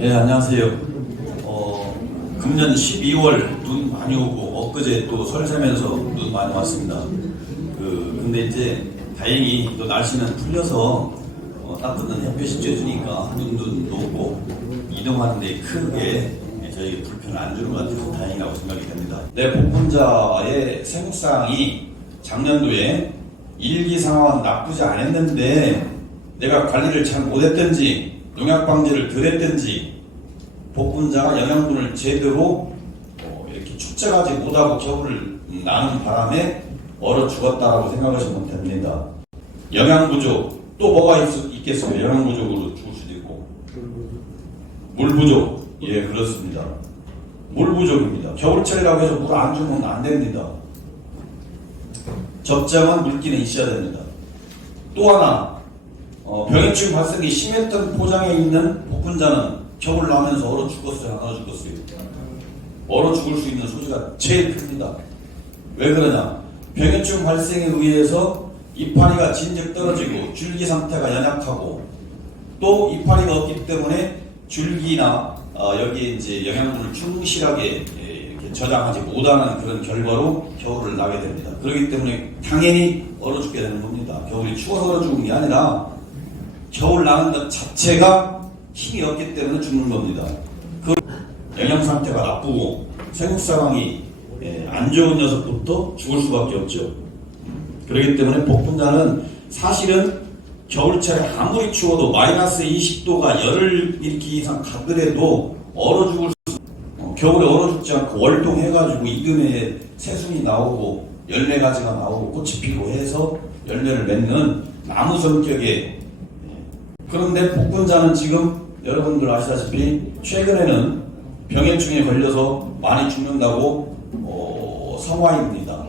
예, 안녕하세요. 금년 12월 눈 많이 오고 엊그제 또 설세면서 눈 많이 왔습니다. 근데 이제 다행히 또 날씨는 풀려서 따뜻한 햇볕이 쬐주니까 눈 녹고 이동하는데 크게 저희 불편을 안 주는 것 같아서 다행이라고 생각이 됩니다. 내 복분자의 생육상이 작년도에 일기 상황은 나쁘지 않았는데 내가 관리를 잘 못했든지 농약 방지를 덜 했든지 복분자가 영양분을 제대로 이렇게 축적하지 못하고 겨울을 나는 바람에 얼어 죽었다라고 생각하시면 됩니다. 영양 부족 또 뭐가 있겠어요? 영양 부족으로 죽을 수도 있고 물 부족, 예, 그렇습니다. 물 부족입니다. 겨울철이라고 해서 물 안 주면 안 됩니다. 적정한 물기는 있어야 됩니다. 또 하나 병해충 발생이 심했던 포장에 있는 복분자는 겨울 나면서 얼어 죽었어요? 안 얼어 죽었어요? 얼어 죽을 수 있는 소지가 제일 큽니다. 왜 그러냐? 병해충 발생에 의해서 이파리가 진즉 떨어지고 줄기 상태가 연약하고 또 이파리가 없기 때문에 줄기나 여기에 이제 영양분을 충실하게 이렇게 저장하지 못하는 그런 결과로 겨울을 나게 됩니다. 그렇기 때문에 당연히 얼어 죽게 되는 겁니다. 겨울이 추워서 얼어 죽은 게 아니라 겨울 나는 것 자체가 힘이 없기 때문에 죽는 겁니다. 그 영양 상태가 나쁘고 생육 상황이 안 좋은 녀석부터 죽을 수밖에 없죠. 그렇기 때문에 복분자는 사실은 겨울철에 아무리 추워도 마이너스 20도가 열을 일으키기 이상 가더라도 얼어 죽을 수 겨울에 얼어 죽지 않고 월동해가지고 이듬해 새순이 나오고 열매가지가 나오고 꽃이 피고 해서 열매를 맺는 나무 성격의 그런데 복분자는 지금 여러분들 아시다시피 최근에는 병해충에 걸려서 많이 죽는다고 성화입니다.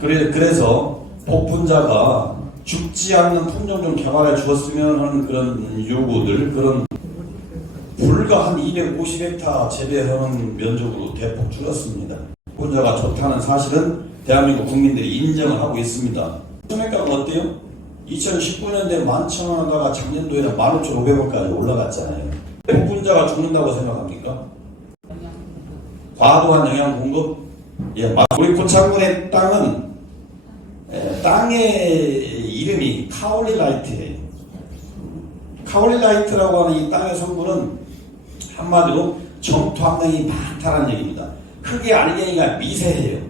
그래서 복분자가 죽지 않는 품종 좀 개발해 주었으면 하는 그런 요구들, 그런 불과 한 250헥타 재배하는 면적으로 대폭 줄었습니다. 복분자가 좋다는 사실은 대한민국 국민들이 인정을 하고 있습니다. 소매가는 어때요? 2019년도에 11,000원 하다가 작년도에는 15,500원까지 올라갔잖아요. 복분자가 죽는다고 생각합니까? 과도한 영양 공급? 예, 우리 고창군의 땅은 땅의 이름이 카올리라이트예요. 카올리라이트라고 하는 이 땅의 성분은 한마디로 점토 함량이 많다는 얘기입니다. 흙의 알갱이가 미세해요.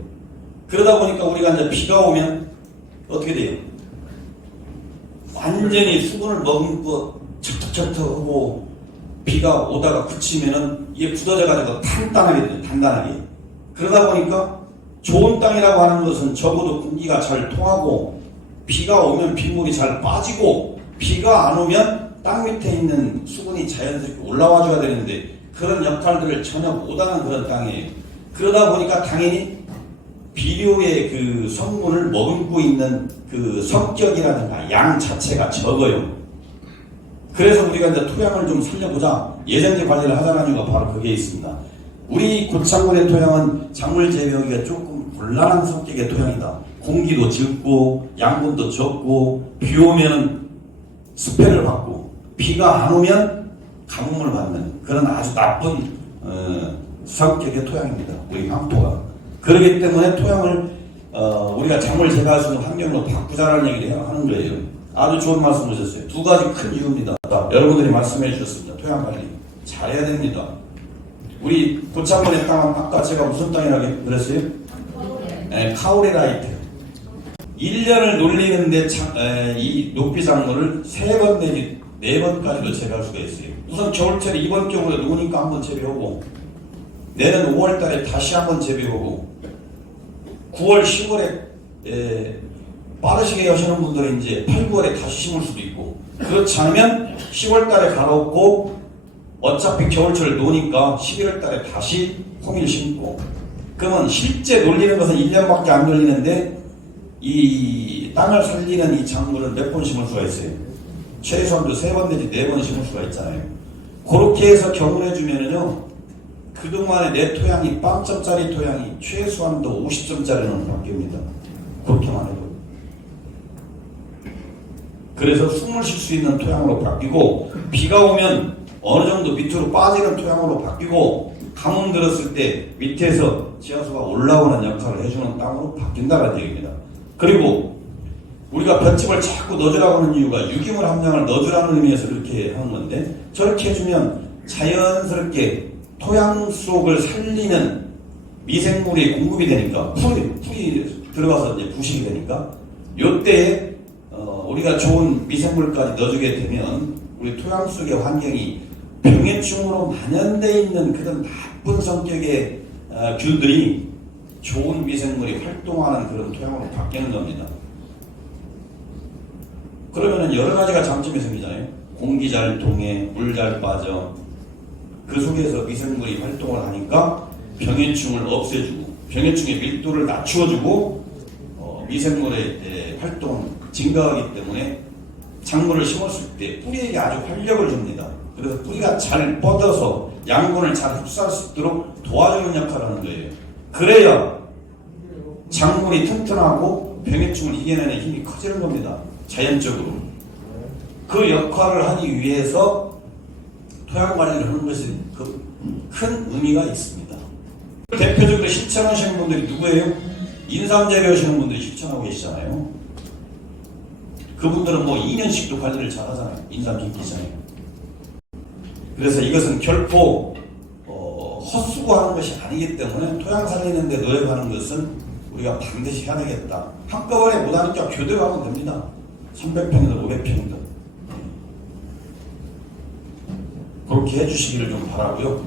그러다 보니까 우리가 이제 비가 오면 어떻게 돼요? 완전히 수분을 머금고 척척척척하고 비가 오다가 그치면은 이게 굳어져가지고 단단하게 돼요. 단단하게. 그러다 보니까 좋은 땅이라고 하는 것은 적어도 공기가 잘 통하고 비가 오면 빗물이 잘 빠지고 비가 안 오면 땅 밑에 있는 수분이 자연스럽게 올라와 줘야 되는데 그런 역할들을 전혀 못하는 그런 땅이에요. 그러다 보니까 당연히 비료의 그 성분을 머금고 있는 그 성격이라든가 양 자체가 적어요. 그래서 우리가 이제 토양을 좀 살려보자 예정제 관리를 하자는 이유가 바로 그게 있습니다. 우리 고창군의 토양은 작물 재배하기가 조금 곤란한 성격의 토양이다. 공기도 짙고 양분도 적고 비 오면 스패를 받고 비가 안 오면 가뭄을 받는 그런 아주 나쁜 성격의 토양입니다. 우리 황토가. 그렇기 때문에 토양을 우리가 작물 재배할 수 있는 환경으로 바꾸자라는 얘기를 하는 거예요. 아주 좋은 말씀 하셨어요. 두 가지 큰 이유입니다. 여러분들이 말씀해 주셨습니다. 토양 관리 잘해야 됩니다. 우리 고창군의 땅은 아까 제가 무슨 땅이라고 그랬어요? 네, 카올리라이트. 1년을 놀리는데 이 녹비 작물을 3번 내지 4번까지도 재배할 수가 있어요. 우선 겨울철에 이번 경우에 노니까 한번 재배하고 내년 5월달에 다시 한번 재배하고 9월, 10월에 빠르시게 하시는 분들은 이제 8, 9월에 다시 심을 수도 있고 그렇지 않으면 10월달에 갈아엎고 어차피 겨울철 노니까 11월달에 다시 홍일 심고 그러면 실제 놀리는 것은 1년밖에 안 놀리는데 이 땅을 살리는 이 작물을 몇 번 심을 수가 있어요. 최소한도 3번 내지 4번 심을 수가 있잖아요. 그렇게 해서 경험해 주면은요 그동안에 내 토양이 빵점짜리 토양이 최소한도 50점짜리는 바뀝니다. 그렇게만 해도. 그래서 숨을 쉴 수 있는 토양으로 바뀌고 비가 오면 어느 정도 밑으로 빠지는 토양으로 바뀌고 가뭄 들었을 때 밑에서 지하수가 올라오는 역할을 해주는 땅으로 바뀐다는 얘기입니다. 그리고 우리가 볏짚을 자꾸 넣어주라고 하는 이유가 유기물 함량을 넣어주라는 의미에서 이렇게 하는 건데, 저렇게 해주면 자연스럽게 토양 속을 살리는 미생물이 공급이 되니까 풀이 들어가서 이제 부식이 되니까 요때에 우리가 좋은 미생물까지 넣어주게 되면 우리 토양 속의 환경이 병해충으로 만연되어 있는 그런 나쁜 성격의 균들이 좋은 미생물이 활동하는 그런 토양으로 바뀌는 겁니다. 그러면은 여러 가지가 장점이 생기잖아요. 공기 잘 통해, 물 잘 빠져. 그 속에서 미생물이 활동을 하니까 병해충을 없애주고, 병해충의 밀도를 낮추어주고, 미생물의 활동 증가하기 때문에 작물을 심었을 때 뿌리에게 아주 활력을 줍니다. 그래서 뿌리가 잘 뻗어서 양분을 잘 흡수할 수 있도록 도와주는 역할을 하는 거예요. 그래야 작물이 튼튼하고 병해충을 이겨내는 힘이 커지는 겁니다. 자연적으로. 그 역할을 하기 위해서 토양 관리를 하는 것이 큰 의미가 있습니다. 대표적으로 실천하시는 분들이 누구예요? 인삼재배 하시는 분들이 실천하고 계시잖아요. 그분들은 뭐 2년씩도 관리를 잘 하잖아요. 인삼 심기 전에. 그래서 이것은 결코 헛수고하는 것이 아니기 때문에 토양 살리는 데 노력하는 것은 우리가 반드시 해야 되겠다. 한꺼번에 못하니까 교대하면 됩니다. 300평이든 500평이든. 그렇게 해주시기를 좀 바라고요.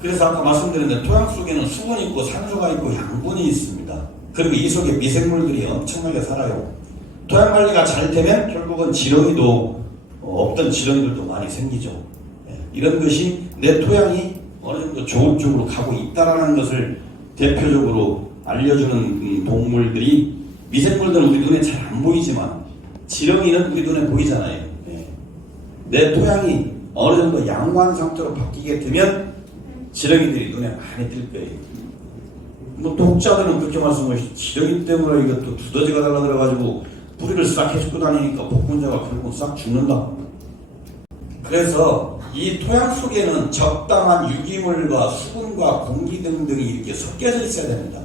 그래서 아까 말씀드린 대로 토양 속에는 수분이 있고 산소가 있고 양분이 있습니다. 그리고 이 속에 미생물들이 엄청나게 살아요. 토양 관리가 잘 되면 결국은 지렁이도 없던 지렁이들도 많이 생기죠. 이런 것이 내 토양이 어느 정도 좋은 쪽으로 가고 있다는 것을 대표적으로 알려주는 동물들이, 미생물들은 우리 눈에 잘 안 보이지만 지렁이는 우리 눈에 보이잖아요. 내 토양이 어느 정도 양호한 상태로 바뀌게 되면 지렁이들이 눈에 많이 띌 거예요. 뭐 또 혹자들은 그렇게 말씀하시죠. 지렁이 때문에 이것도 두더지가 달라들어가지고 뿌리를 싹 해주고 다니니까 복분자가 결국 싹 죽는다. 그래서 이 토양 속에는 적당한 유기물과 수분과 공기 등등이 이렇게 섞여져 있어야 됩니다.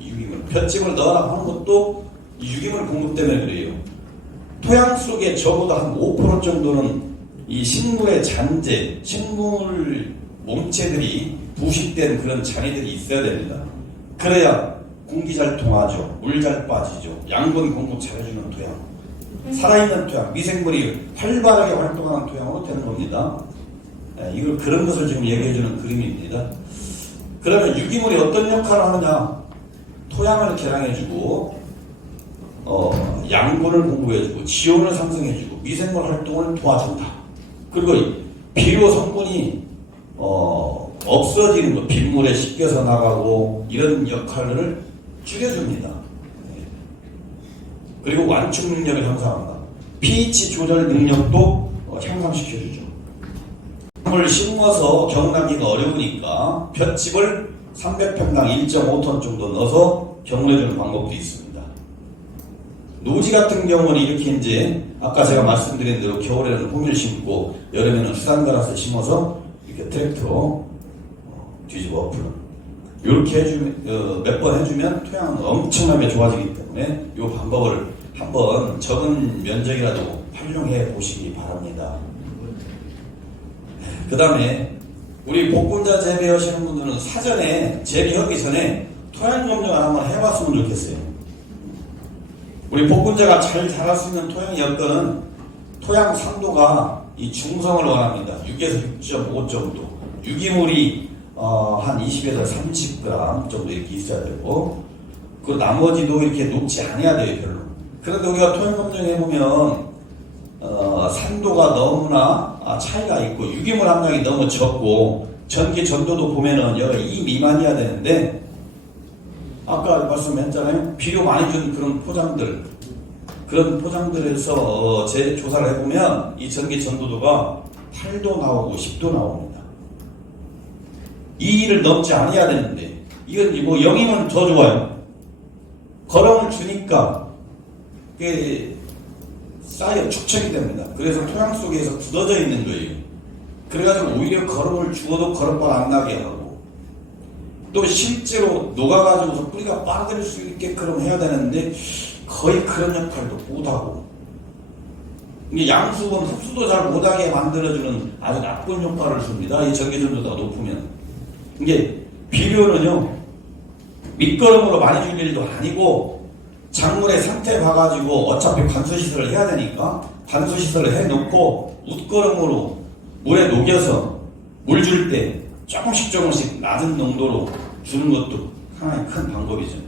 유기물, 볏짚을 넣어라 하는 것도 유기물 공급 때문에 그래요. 토양 속에 적어도 한 5% 정도는 이 식물의 잔재, 식물 몸체들이 부식된 그런 잔해들이 있어야 됩니다. 그래야 공기 잘 통하죠. 물 잘 빠지죠. 양분 공급 잘해주는 토양. 살아있는 토양, 미생물이 활발하게 활동하는 토양으로 되는 겁니다. 이걸 그런 것을 지금 얘기해주는 그림입니다. 그러면 유기물이 어떤 역할을 하느냐? 토양을 개량해주고, 양분을 공급해주고, 지온을 상승해주고, 미생물 활동을 도와준다. 그리고 비료 성분이 없어지는 것, 빗물에 씻겨서 나가고 이런 역할을 줄여줍니다. 그리고 완충 능력을 향상합니다. pH 조절 능력도 향상시켜주죠. 을 심어서 경운하기가 어려우니까 볏짚을 300평당 1.5톤 정도 넣어서 경운해주는 방법도 있습니다. 노지 같은 경우는 이렇게 이제 아까 제가 말씀드린 대로 겨울에는 호미를 심고 여름에는 수산가라스 심어서 이렇게 트랙터로 뒤집어 엎는 이렇게 해주면 몇 번 해주면 토양은 엄청나게 좋아지기 때문에 이 방법을 한번 적은 면적이라도 활용해 보시기 바랍니다. 그 다음에 우리 복분자 재배하시는 분들은 사전에 재배하기 전에 토양 검증을 한번 해봤으면 좋겠어요. 우리 복분자가 잘 자랄 수 있는 토양 여건은 토양 산도가 이 중성을 원합니다. 6에서 6.5 정도. 유기물이 한 20에서 30g 정도 이렇게 있어야 되고, 그 나머지도 이렇게 높지 않아야 돼요, 별로. 그런데 우리가 토양 검증해보면 산도가 너무나 차이가 있고 유기물 함량이 너무 적고 전기 전도도 보면은 여기 2 미만이어야 되는데, 아까 말씀했잖아요. 비료 많이 준 그런 포장들, 그런 포장들에서 제 조사를 해보면 이 전기 전도도가 8도 나오고 10도 나옵니다. 2를 넘지 않아야 되는데, 이건 뭐 0이면 더 좋아요. 거름을 주니까 쌓여 축적이 됩니다. 그래서 토양 속에서 굳어져 있는 거예요. 그래가지고 오히려 거름을 주어도 거름발 안 나게 하고, 또 실제로 녹아가지고서 뿌리가 빨아들일 수 있게끔 해야 되는데 거의 그런 역할도 못하고, 이게 양수분 흡수도 잘 못하게 만들어주는 아주 나쁜 효과를 줍니다. 이 전기전도가 높으면. 이게 비료는요 밑거름으로 많이 줄 일도 아니고, 작물의 상태 봐가지고 어차피 관수시설을 해야 되니까 관수시설을 해놓고 웃거름으로 물에 녹여서 물 줄 때 조금씩 낮은 농도로 주는 것도 하나의 큰 방법이죠.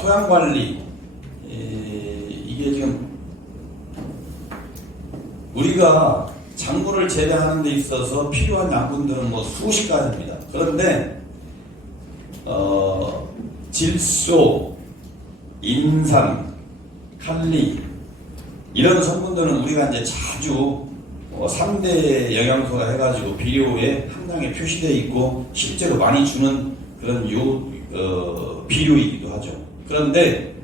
토양관리, 이게 지금 우리가 작물을 재배하는 데 있어서 필요한 양분들은 뭐 수십 가지입니다. 그런데 질소, 인산, 칼리 이런 성분들은 우리가 이제 자주 3대 영양소라 해가지고 비료에 함량에 표시되어 있고 실제로 많이 주는 그런 비료이기도 하죠. 그런데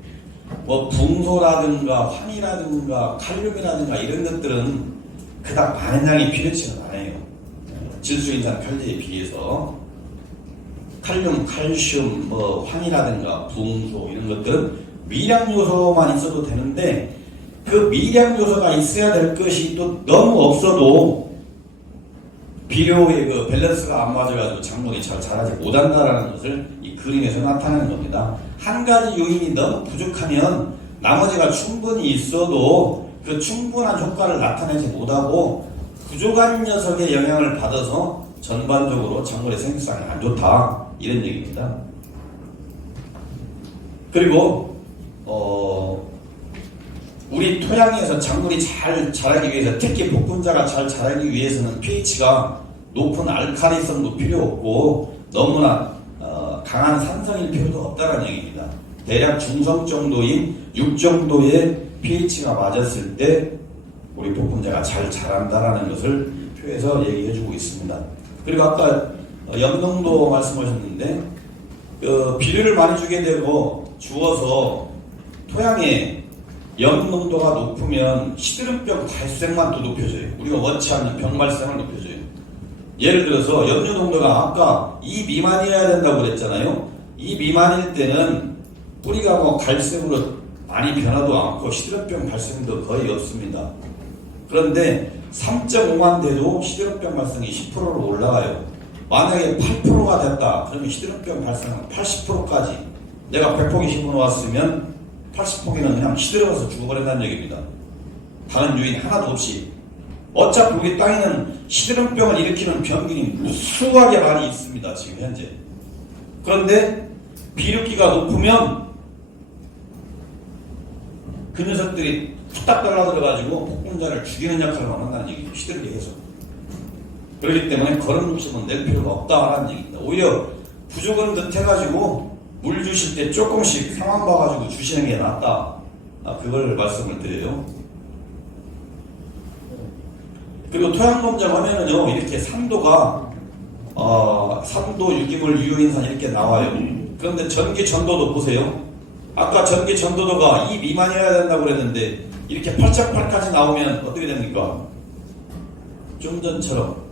뭐 붕소라든가 황이라든가 칼륨이라든가 이런 것들은 그닥 많은 양이 필요치는 않아요. 질소, 인산, 칼리에 비해서. 칼륨, 칼슘, 뭐 황이라든가 붕소 이런 것들은 미량 요소만 있어도 되는데, 그 미량 요소가 있어야 될 것이 또 너무 없어도 비료의 그 밸런스가 안 맞아가지고 작물이 잘 자라지 못한다라는 것을 이 그림에서 나타내는 겁니다. 한 가지 요인이 너무 부족하면 나머지가 충분히 있어도 그 충분한 효과를 나타내지 못하고 부족한 녀석의 영향을 받아서 전반적으로 작물의 생산이 안 좋다, 이런 얘기입니다. 그리고 우리 토양에서 작물이 잘 자라기 위해서, 특히 복분자가 잘 자라기 위해서는 pH가 높은 알칼리성도 필요 없고 너무나 강한 산성일 필요도 없다는 얘기입니다. 대략 중성 정도인 6 정도의 pH가 맞았을 때 우리 복분자가 잘 자란다라는 것을 표해서 얘기해주고 있습니다. 그리고 아까 염농도 말씀하셨는데, 비료를 많이 주게 되고 주어서 토양에 염 농도가 높으면 시드름병 발생만 또 높여져요. 우리가 원치 않는 병 발생을 높여줘요. 예를 들어서 염류 농도가 아까 2 미만이어야 된다고 그랬잖아요. 2 미만일 때는 뿌리가 뭐 갈색으로 많이 변하도 않고 시드름병 발생도 거의 없습니다. 그런데 3.5만 돼도 시드름병 발생이 10%로 올라가요. 만약에 8%가 됐다 그러면 시드름병 발생은 80%까지, 내가 100포기 심어놓았으면 80포기는 그냥 시들어가서 죽어버린다는 얘기입니다. 다른 요인 하나도 없이. 어차피 우리 땅에는 시드름병을 일으키는 병균이 무수하게 많이 있습니다, 지금 현재. 그런데 비료기가 높으면 그 녀석들이 후딱 달라들어가지고 복분자를 죽이는 역할을 한다는 얘기죠. 시들게 해서. 그렇기 때문에 그런 욕심은 낼 필요가 없다라는 얘기입니다. 오히려 부족은 듯해가지고 물 주실 때 조금씩 상황 봐가지고 주시는 게 낫다. 그걸 말씀을 드려요. 그리고 토양 검정하면은요, 이렇게 산도가 3도, 유기물, 유효인산 이렇게 나와요. 그런데 전기 전도도 보세요. 아까 전기 전도도가 2 미만이어야 된다고 그랬는데 이렇게 8.8까지 나오면 어떻게 됩니까? 좀 전처럼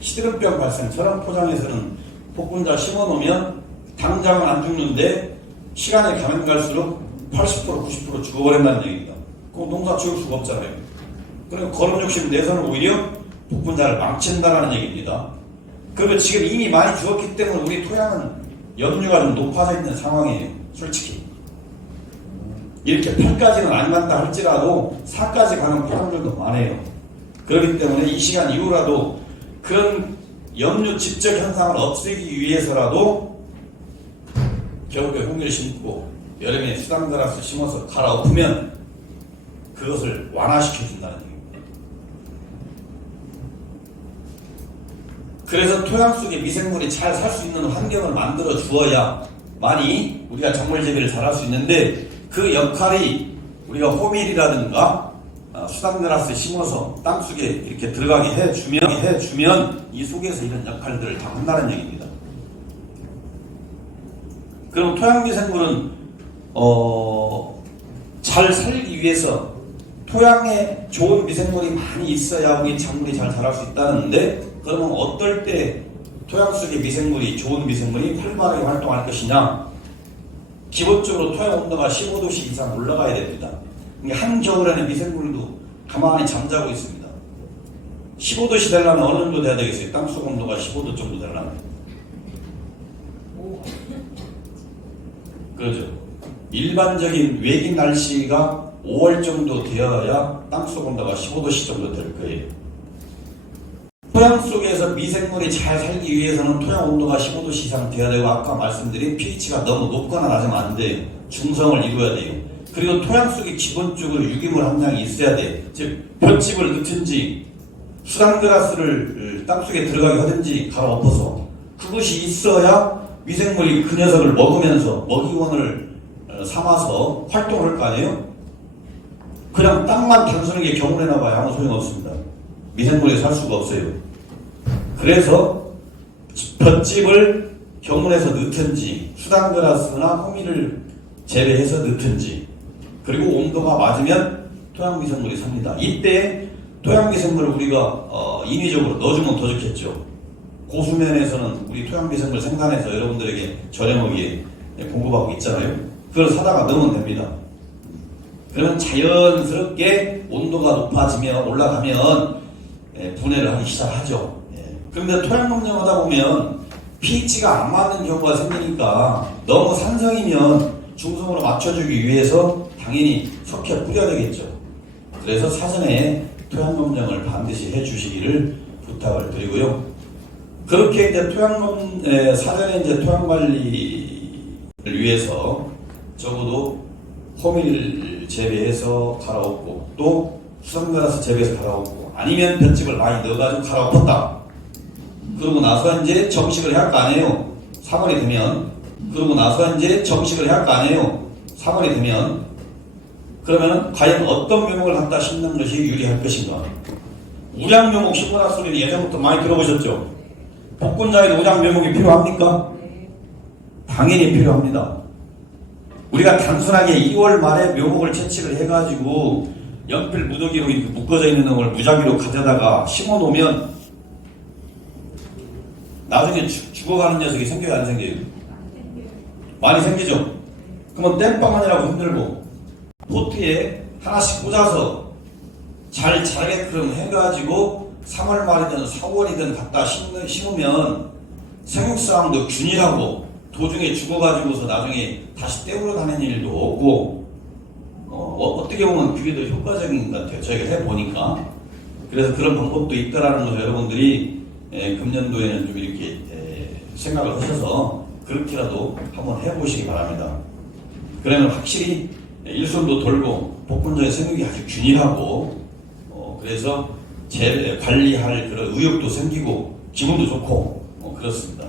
시드름병 발생처럼 포장해서는 복분자 심어놓으면 당장은 안 죽는데 시간이 가면 갈수록 80% 90% 죽어버린다는 얘기입니다. 그럼 농사 지을 수가 없잖아요. 그리고 거름 욕심 내서는 오히려 복분자를 망친다라는 얘기입니다. 그리고 지금 이미 많이 죽었기 때문에 우리 토양은 염류가 좀 높아져 있는 상황이에요. 솔직히 이렇게 8까지는 안 간다 할지라도 4까지 가는 토양들도 많아요. 그렇기 때문에 이 시간 이후라도 그런 염류 집적 현상을 없애기 위해서라도 겨울에 홍미를 심고 여름에 수당그라스 심어서 갈아엎으면 그것을 완화시켜준다는 얘기입니다. 그래서 토양 속에 미생물이 잘 살 수 있는 환경을 만들어 주어야 많이 우리가 작물 재배를 잘 할 수 있는데, 그 역할이 우리가 호밀이라든가 수당그라스 심어서 땅속에 이렇게 들어가게 해주면 이 속에서 이런 역할들을 다 한다는 얘기입니다. 그럼 토양미생물은 잘 살기 위해서 토양에 좋은 미생물이 많이 있어야 우리 작물이 잘 자랄 수 있다는데, 그러면 어떨 때 토양 속의 미생물이, 좋은 미생물이 활발하게 활동할 것이냐? 기본적으로 토양 온도가 15도씨 이상 올라가야 됩니다. 한겨울에는 미생물도 가만히 잠자고 있습니다. 15도씨 되려면 어느 정도 돼야 되겠어요? 땅속 온도가 15도 정도 되려면. 그렇죠. 일반적인 외긴 날씨가 5월 정도 되어야 땅속 온도가 15도씨 정도 될 거예요. 토양 속에서 미생물이 잘 살기 위해서는 토양 온도가 15도씨 이상 돼야 되고, 아까 말씀드린 pH가 너무 높거나 낮으면 안 돼요. 중성을 이루어야 돼요. 그리고 토양 속에 기본적으로 유기물 함량이 있어야 돼요. 즉 볏짚을 넣든지 수단그라스를 땅속에 들어가게 하든지 갈아엎어서, 그것이 있어야 미생물이 그 녀석을 먹으면서 먹이원을 삼아서 활동을 할 거 아니에요? 그냥 땅만 단순하게 겨울에나봐야 아무 소용 없습니다. 미생물이 살 수가 없어요. 그래서 볏짚을 겨문에서 넣든지 수단그라스나 호미를 재배해서 넣든지, 그리고 온도가 맞으면 토양 미생물이 삽니다. 이때 토양 미생물을 우리가 인위적으로 넣어주면 더 좋겠죠. 고수면에서는 우리 토양 미생물 생산해서 여러분들에게 저렴하게 공급하고 있잖아요. 그걸 사다가 넣으면 됩니다. 그러면 자연스럽게 온도가 높아지면, 올라가면 분해를 하기 시작하죠. 그런데 토양 검정하다 보면 pH가 안 맞는 경우가 생기니까, 너무 산성이면 중성으로 맞춰주기 위해서 당연히 섞여 뿌려야 되겠죠. 그래서 사전에 토양 검정을 반드시 해주시기를 부탁을 드리고요. 그렇게 이제 사전에 이제 토양 관리를 위해서 적어도 호밀 재배해서 갈아엎고, 또 수산그라스 재배해서 갈아엎고, 아니면 볏짚을 많이 넣어가지고 갈아엎었다. 그러고 나서 이제 정식을 해야 할 거 아니에요. 3월이 되면. 그러고 나서 이제 정식을 해야 할 거 아니에요. 3월이 되면. 그러면 과연 어떤 묘목을 갖다 심는 것이 유리할 것인가? 우량묘목 심으라 소리는 예전부터 많이 들어보셨죠? 복근자에도 우량묘목이 필요합니까? 당연히 필요합니다. 우리가 단순하게 2월 말에 묘목을 채취를 해가지고 연필 무더기로 이렇게 묶어져 있는 걸 무작위로 가져다가 심어 놓으면 나중에 죽어가는 녀석이 생겨요, 안 생겨요? 많이 생기죠? 그러면 땜빵하느라고 힘들고, 포트에 하나씩 꽂아서 잘 자라게끔 해가지고 3월 말이든 4월이든 갖다 심으면 생육상황도 균일하고, 도중에 죽어가지고서 나중에 다시 떼우러 다니는 일도 없고, 어떻게 보면 그게 더 효과적인 것 같아요. 저희가 해보니까. 그래서 그런 방법도 있다라는 것을 여러분들이 금년도에는 좀 이렇게 생각을 하셔서 그렇게라도 한번 해보시기 바랍니다. 그러면 확실히 일손도 돌고 복분자의 생육이 아주 균일하고, 그래서 관리할 그런 의욕도 생기고 기분도 좋고 그렇습니다.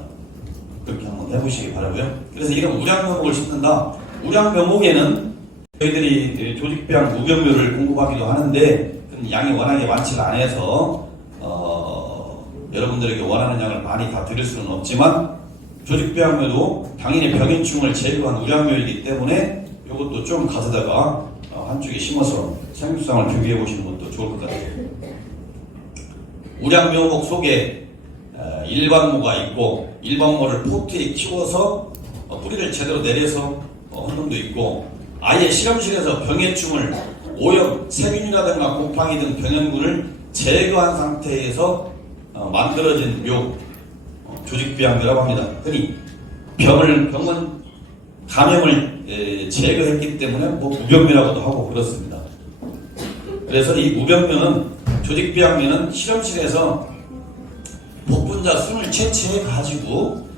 그렇게 한번 해보시기 바라고요. 그래서 이런 우량묘목을 심는다. 우량묘목에는 저희들이 조직병 무병묘를 공급하기도 하는데 양이 워낙에 많지가 않아서 여러분들에게 원하는 양을 많이 다 드릴 수는 없지만, 조직병묘도 당연히 병해충을 제거한 우량묘이기 때문에 이것도 좀 가져다가 한쪽에 심어서 생육상을 비교해 보시는 것도 좋을 것 같아요. 우량묘목 속에 일반모가 있고, 일반모를 포트에 키워서 뿌리를 제대로 내려서 한 놈도 있고, 아예 실험실에서 병해충을 오염, 세균이라든가 곰팡이 등 병현군을 제거한 상태에서 만들어진 묘, 조직비양묘라고 합니다. 흔히 병은 감염을 제거했기 때문에 무병묘라고도 하고 그렇습니다. 그래서 이 무병묘는, 조직비양묘는 실험실에서 복분자 순을 채취해 가지고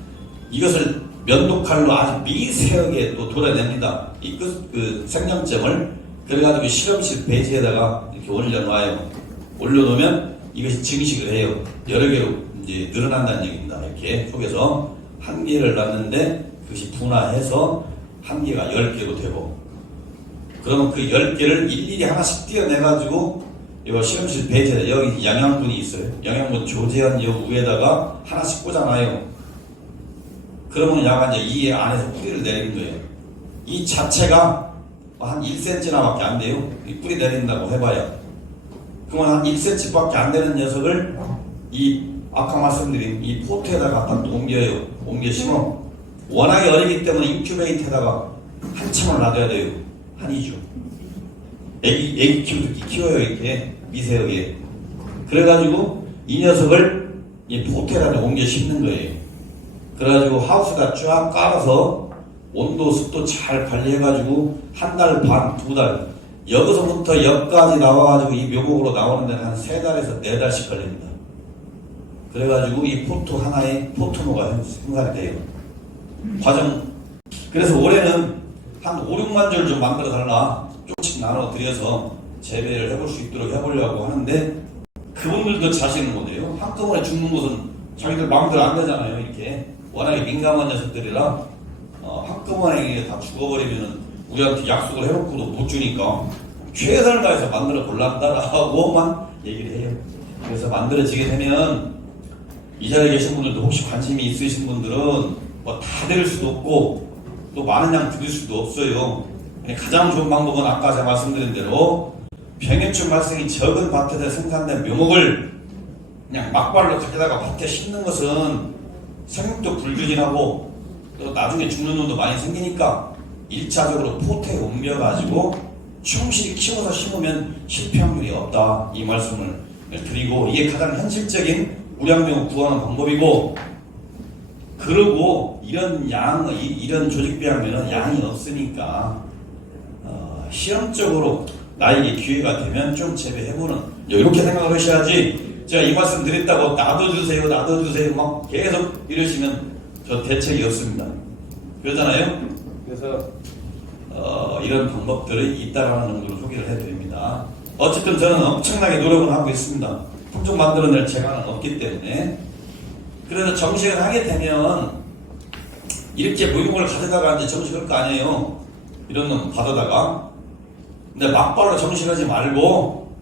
이것을 면도칼로 아주 미세하게 또 도려냅니다. 이 그 생명점을. 그래가지고 실험실 배지에다가 이렇게 올려놔요. 올려놓으면 이것이 증식을 해요. 여러 개로 이제 늘어난다는 얘기입니다. 이렇게 속에서 한 개를 놨는데 그것이 분화해서 한 개가 10개로 되고, 그러면 그 10개를 일일이 하나씩 띄어내가지고 이 실험실 배지에 여기 영양분이 있어요. 영양분 조제한 요 위에다가 하나씩 꽂아놔요. 그러면 야가 이제 이 안에서 뿌리를 내리는 거예요. 이 자체가 한 1cm나 밖에 안 돼요. 이 뿌리 내린다고 해봐야. 그러면 한 1cm밖에 안 되는 녀석을 이 아까 말씀드린 이 포트에다가 갖다 옮겨요. 옮겨 심어. 워낙에 어리기 때문에 인큐베이터에다가 한참을 놔둬야 돼요. 한 2주. 애기 키우듯이 키워요. 이렇게 미세하게. 그래가지고 이 녀석을 이 포트에다가 옮겨 심는 거예요. 그래가지고 하우스에다 쫙 깔아서 온도 습도 잘 관리해가지고 한 달 반, 2달 여기서부터 여기까지 나와가지고 이 묘목으로 나오는 데는 한 3달에서 4달씩 걸립니다. 그래가지고 이 포트 하나에 포트노가 생산이 돼요. 과정. 그래서 올해는 한 5, 6만 줄 좀 만들어 달라. 조금씩 나눠 드려서 재배를 해볼 수 있도록 해보려고 하는데 그분들도 자신은 못해요. 한꺼번에 죽는 것은 자기들 마음대로 안 되잖아요. 이렇게 워낙에 민감한 녀석들이라 한꺼번에 다 죽어버리면 우리한테 약속을 해놓고도 못 주니까 최선을 다해서 만들어 볼란다라고만 얘기를 해요. 그래서 만들어지게 되면 이 자리에 계신 분들도 혹시 관심이 있으신 분들은 뭐 다 드릴 수도 없고 또 많은 양 드릴 수도 없어요. 가장 좋은 방법은 아까 제가 말씀드린 대로 병해충 발생이 적은 밭에서 생산된 묘목을 그냥 막발로 가져다가 밭에 심는 것은 생육도 불균일하고 또 나중에 죽는 놈도 많이 생기니까 1차적으로 포트에 옮겨가지고 충실히 키워서 심으면 실패 확률이 없다. 이 말씀을 드리고 이게 가장 현실적인 우량묘목 구하는 방법이고 그러고 이런 조직비하면은 양이 없으니까 실험적으로 나에게 기회가 되면 좀 재배해보는 이렇게 생각을 하셔야지 제가 이 말씀 드렸다고 놔둬주세요 막 계속 이러시면 저 대책이 없습니다. 그러잖아요. 그래서 이런 방법들이 있다라는 정도로 소개를 해드립니다. 어쨌든 저는 엄청나게 노력을 하고 있습니다. 품종 만들어낼 재간은 없기 때문에. 그래서 정식을 하게 되면 이렇게 모형을 가져다가 이제 정식할 거 아니에요. 이런 놈 받아다가. 근데 막발로 정식하지 말고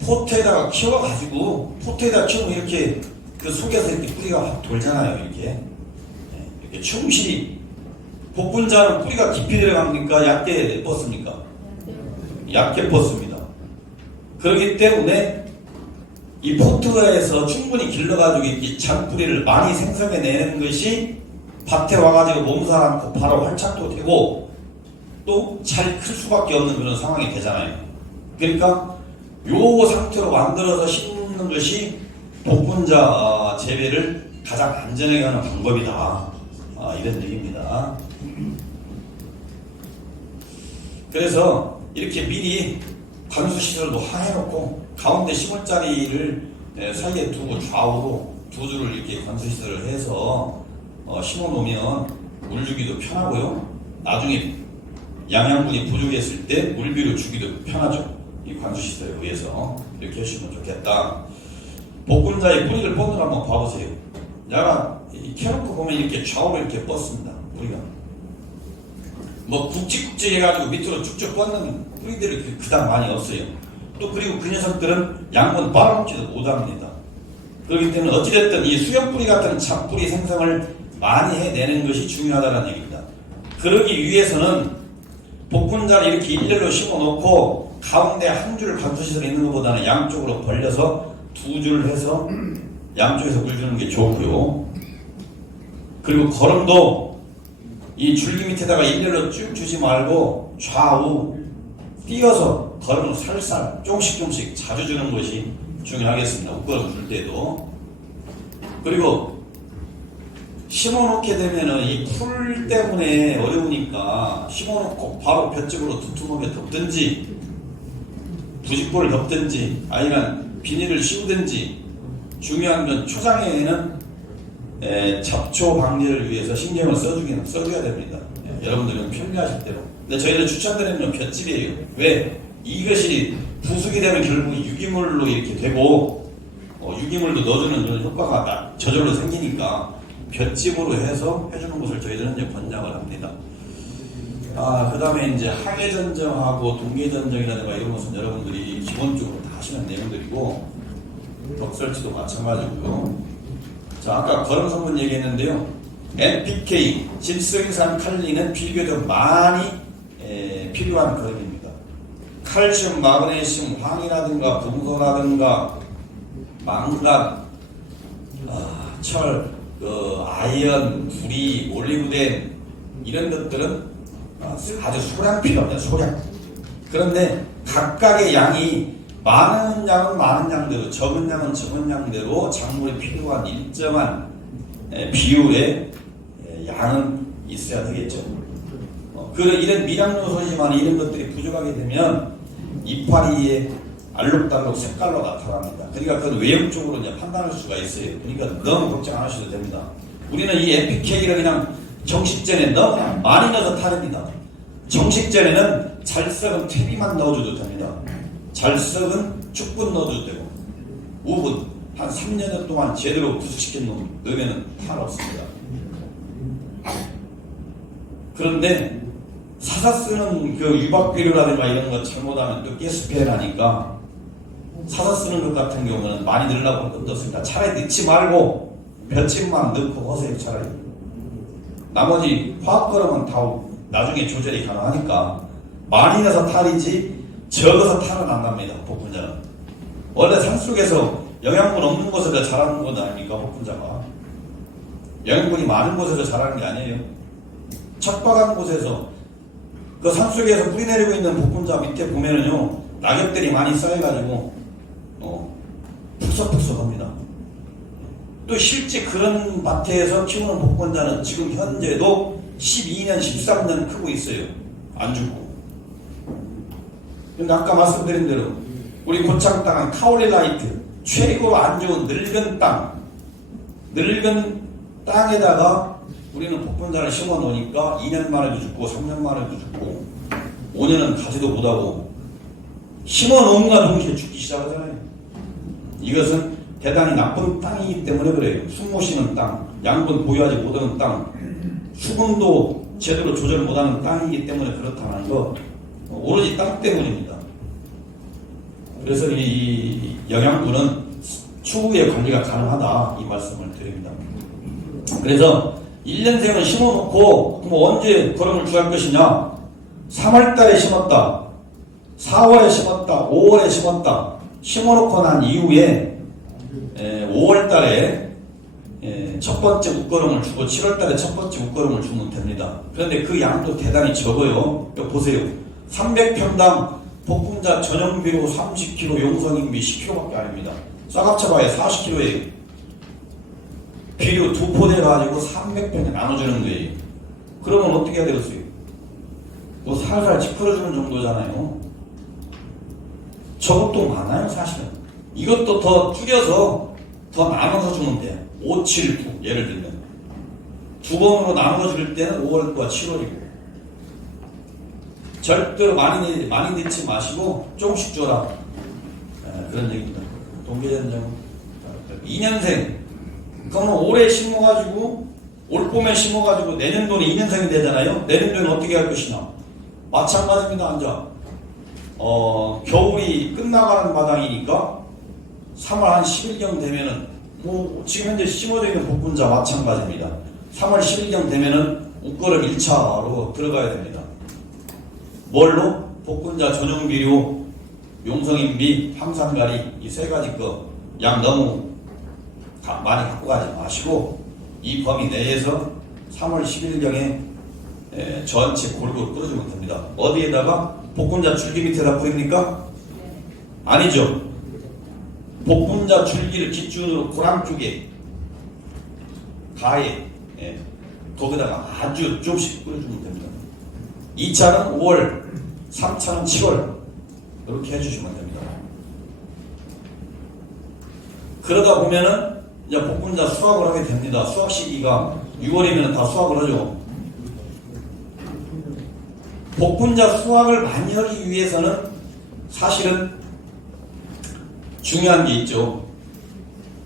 포트에다가 키워가지고 포트에다가 키우면 이렇게 그 속에서 이렇게 뿌리가 확 돌잖아요. 이렇게 충실히. 복분자는 뿌리가 깊이 들어갑니까? 얕게 뻗습니까? 얕게 뻗습니다. 그렇기 때문에 이 포트에서 충분히 길러가지고 이렇게 잔뿌리를 많이 생성해내는 것이 밭에 와가지고 몸살 않고 바로 활착도 되고 또 잘 클 수밖에 없는 그런 상황이 되잖아요. 그러니까 요 상태로 만들어서 심는 것이 복분자 재배를 가장 안전하게 하는 방법이다. 이런 얘기입니다. 그래서 이렇게 미리 관수시설도 해놓고 가운데 심을 자리를 사이에 두고 좌우로 두 줄을 이렇게 관수시설을 해서 심어 놓으면 물 주기도 편하고요. 나중에 양양분이 부족했을 때 물비를 주기도 편하죠. 이 관수시설에 의해서 이렇게 하시면 좋겠다. 복분자의 뿌리를 뻗는 거 한번 봐보세요. 야가 캐놓고 보면 이렇게 좌우로 이렇게 뻗습니다. 뿌리가 뭐 굵직굵직 해가지고 밑으로 쭉쭉 뻗는 뿌리들이 그닥 많이 없어요. 또 그리고 그 녀석들은 양분 빨아먹지도 못합니다. 그렇기 때문에 어찌됐든 이 수염뿌리 같은 잡뿌리 생성을 많이 해내는 것이 중요하다는 얘기입니다. 그러기 위해서는 복분자를 이렇게 일렬로 심어놓고 가운데 한 줄 관수시설이 있는 것보다는 양쪽으로 벌려서 두 줄 해서 양쪽에서 물 주는 게 좋고요. 그리고 거름도 이 줄기 밑에다가 일렬로 쭉 주지 말고 좌우 띄어서 거름을 살살 조금씩 자주 주는 것이 중요하겠습니다. 옷걸음 줄 때도. 그리고 심어놓게 되면은 이 풀 때문에 어려우니까 심어놓고 바로 볏짚으로 두툼하게 덮든지 부직포를 덮든지 아니면 비닐을 씌우든지 중요한 건 초장에는 잡초 방지를 위해서 신경을 써줘야 됩니다. 여러분들은 편리하실 대로. 근데 저희는 추천드리는 건 볏짚이에요. 왜? 이것이 부숙이 되면 결국 유기물로 이렇게 되고 유기물도 넣어주는 그런 효과가 저절로 생기니까 볏짚으로 해서 해주는 것을 저희들은 이제 권장을 합니다. 그 다음에 이제 항해전정하고 동계전정이라든가 이런 것은 여러분들이 기본적으로 다 하시는 내용들이고 덕설치도 마찬가지고요. 자, 아까 거름 성분 얘기했는데요. NPK, 질소인산 칼리는 비교적 많이 필요한 거름입니다. 칼슘, 마그네슘, 황이라든가 금소라든가 망간, 철, 아연, 구리, 올리브덴 이런 것들은 아주 소량 필요합니다. 소량. 그런데 각각의 양이 많은 양은 많은 양대로, 적은 양은 적은 양대로 작물이 필요한 일정한 비율의 양은 있어야 되겠죠. 이런 미량 요소지만 이런 것들이 부족하게 되면 이파리의 알록달록 색깔로 나타납니다. 그러니까 그건 외형적으로 이제 판단할 수가 있어요. 그러니까 너무 걱정 안 하셔도 됩니다. 우리는 이 NPK를 그냥 정식전에 너무나 많이 넣어서 타릅니다. 정식전에는 잘 썩은 퇴비만 넣어줘도 됩니다. 잘 썩은 죽분 넣어줘도 되고, 우분 한 3년 동안 제대로 부숙시킨 놈 넣으면 탈 없습니다. 그런데 사사 쓰는 그 유박비료라든가 이런 거 잘못하면 또 가스폐를 하니까 사사 쓰는 것 같은 경우는 많이 넣으려고 할 것도 없습니다. 차라리 넣지 말고 볏짚만 넣고 하세요. 차라리. 나머지 화학 거름은 다 나중에 조절이 가능하니까 많이 넣어서 탈이지 적어서 탈은 안 납니다. 복분자는. 원래 산속에서 영양분 없는 곳에서 자라는 것 아닙니까? 복분자가. 영양분이 많은 곳에서 자라는 게 아니에요. 척박한 곳에서 그 산속에서 뿌리 내리고 있는 복분자 밑에 보면은요, 낙엽들이 많이 쌓여가지고 푹석푹석합니다. 또 실제 그런 밭에서 키우는 복분자는 지금 현재도 12년, 13년 크고 있어요. 안 죽고. 근데 아까 말씀드린 대로 우리 고창 땅은 카올리라이트 최고로 안 좋은 늙은 땅, 늙은 땅에다가 우리는 복분자를 심어 놓으니까 2년 만에도 죽고 3년 만에도 죽고 5년은 가지도 못하고 심어 놓은가 동시에 죽기 시작하잖아요. 이것은 대단히 나쁜 땅이기 때문에 그래요. 숨 못 쉬는 땅, 양분 보유하지 못하는 땅, 수분도 제대로 조절 못하는 땅이기 때문에 그렇다는 거, 오로지 땅 때문입니다. 그래서 이 영양분은 추후에 관리가 가능하다 이 말씀을 드립니다. 그래서 1년생을 심어놓고 그럼 언제 거름을 주할 것이냐? 3월달에 심었다, 4월에 심었다, 5월에 심었다. 심어놓고 난 이후에 5월달에 첫 번째 웃거름을 주고 7월달에 첫 번째 웃거름을 주면 됩니다. 그런데 그 양도 대단히 적어요. 보세요. 300평당 복분자 전용비료 30kg, 용성인비 10kg밖에 아닙니다. 쌍합차바에 40kg에 비료 2포대 가지고 300평에 나눠주는 거예요. 그러면 어떻게 해야 되겠어요? 뭐 살살 찌푸려주는 정도잖아요. 저것도 많아요, 사실은. 이것도 더 줄여서 더 나눠서 주면 돼요. 5, 7, 9 예를 들면 두 번으로 나눠 줄 때는 5월과 7월이고 절대로 많이 넣지 마시고 조금씩 줘라. 그런 얘기입니다. 동계전쟁 2년생 그러면 올해 심어가지고 올 봄에 심어가지고 내년도는 2년생이 되잖아요. 내년도는 어떻게 할 것이냐? 마찬가지입니다. 앉아. 겨울이 끝나가는 마당이니까 3월 한 10일경 되면은 지금 현재 심어져 있는 복분자 마찬가지입니다. 3월 10일경 되면은 웃거름 1차로 들어가야 됩니다. 뭘로? 복분자 전용비료, 용성인비, 항산가리 이 세 가지 거 양 너무 많이 갖고 가지 마시고 이 범위 내에서 3월 10일경에 전체 골고루 뿌려주면 됩니다. 어디에다가? 복분자 줄기 밑에다 뿌립니까? 아니죠. 복분자 줄기를 기준으로 고랑 쪽에 가에 거기다가 아주 조금씩 뿌려주면 됩니다. 2차는 5월, 3차는 7월 이렇게 해주시면 됩니다. 그러다 보면은 이제 복분자 수확을 하게 됩니다. 수확 시기가 6월이면 다 수확을 하죠. 복분자 수확을 많이 하기 위해서는 사실은 중요한 게 있죠.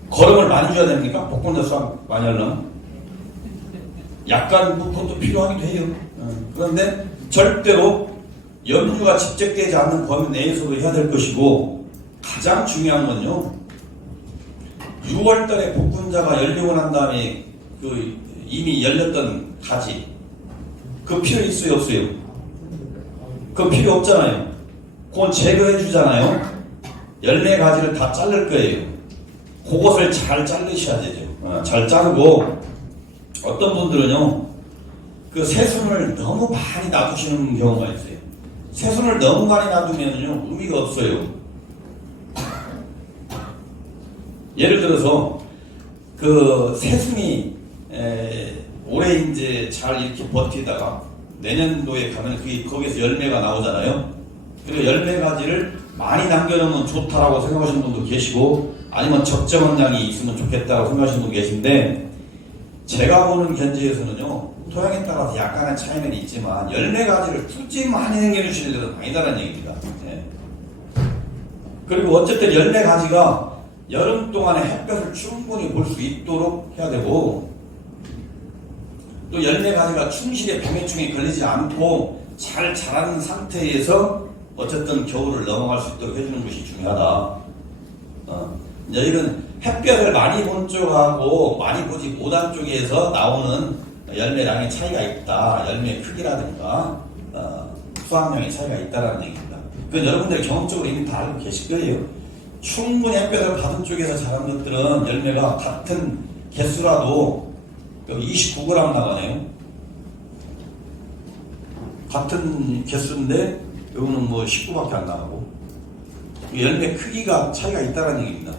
거름을 많이 줘야 됩니까? 복분자 수확 많이 하려면 약간 그것도 필요하기도 해요. 그런데 절대로 염류가 집적되지 않는 범위 내에서도 해야 될 것이고 가장 중요한 건요. 6월달에 복분자가 열리고 난 다음에 이미 열렸던 가지 그 필요 있어요 없어요? 그거 필요 없잖아요. 그건 제거해 주잖아요. 열매 가지를 다 자를 거예요. 그것을 잘 자르셔야 되죠. 잘 자르고, 어떤 분들은요, 그 새순을 너무 많이 놔두시는 경우가 있어요. 새순을 너무 많이 놔두면요, 의미가 없어요. 예를 들어서, 그 새순이, 올해 이제 잘 이렇게 버티다가, 내년도에 가면 거기서 열매가 나오잖아요. 그리고 열매 가지를 많이 남겨놓으면 좋다라고 생각하시는 분도 계시고, 아니면 적정한 양이 있으면 좋겠다고 생각하시는 분도 계신데, 제가 보는 견지에서는요, 토양에 따라서 약간의 차이는 있지만 열매 가지를 굳이 많이 남겨주시는 데는 아니다라는 얘기입니다. 네. 그리고 어쨌든 열매 가지가 여름 동안에 햇볕을 충분히 볼 수 있도록 해야 되고, 또 열매 가지가 충실히 병해충에 걸리지 않고 잘 자라는 상태에서 어쨌든 겨울을 넘어갈 수 있도록 해주는 것이 중요하다. 이제 이런 햇볕을 많이 본 쪽하고 많이 보지 못한 쪽에서 나오는 열매량의 차이가 있다. 열매 크기라든가 수확량의 차이가 있다라는 얘기입니다. 그건 여러분들 경험적으로 이미 다 알고 계실 거예요. 충분히 햇볕을 받은 쪽에서 자란 것들은 열매가 같은 개수라도 여기 29g 나가네요. 같은 개수인데 여기는 뭐 19밖에 안 나가고, 열매 크기가 차이가 있다는 얘기입니다.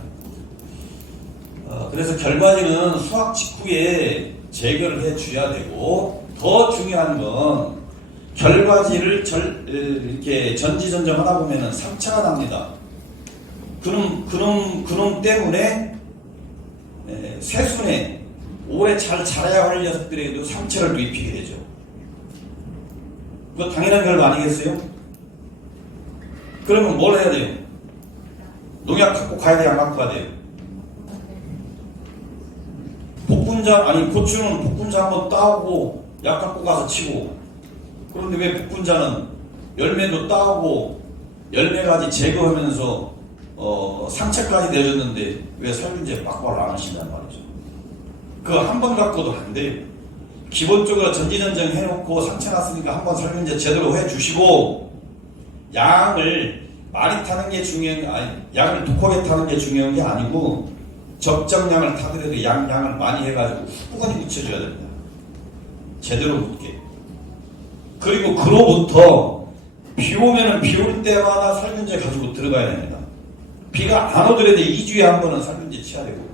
그래서 결과지는 수확 직후에 제거를 해줘야 되고, 더 중요한 건 결과지를 이렇게 전지전정하다 보면은 상처가 납니다. 그놈 때문에 새순에 오래 잘 자라야 할 녀석들에게도 상처를 또 입히게 되죠. 그거 당연한 결과 아니겠어요? 그러면 뭘 해야 돼요? 농약 갖고 가야 돼요? 안 갖고 가야 돼요? 고추는 복분자 한번 따오고 약 갖고 가서 치고, 그런데 왜 복분자는 열매도 따오고 열매까지 제거하면서 상처까지 내줬는데 왜 살균제 막바를 안 하신단 말이죠. 그거 한 번 갖고도 안 돼요. 기본적으로 전지전정 해놓고 상처 났으니까 한 번 살균제 제대로 해주시고, 양을 많이 타는 게 중요한 게 양을 독하게 타는 게 중요한 게 아니고, 적정량을 타더라도 양을 많이 해가지고 후끈히 묻혀줘야 됩니다. 제대로 묻게. 그리고 그로부터 비 오면은 비 올 때마다 살균제 가지고 들어가야 됩니다. 비가 안 오더라도 2주에 한 번은 살균제 쳐야 되고,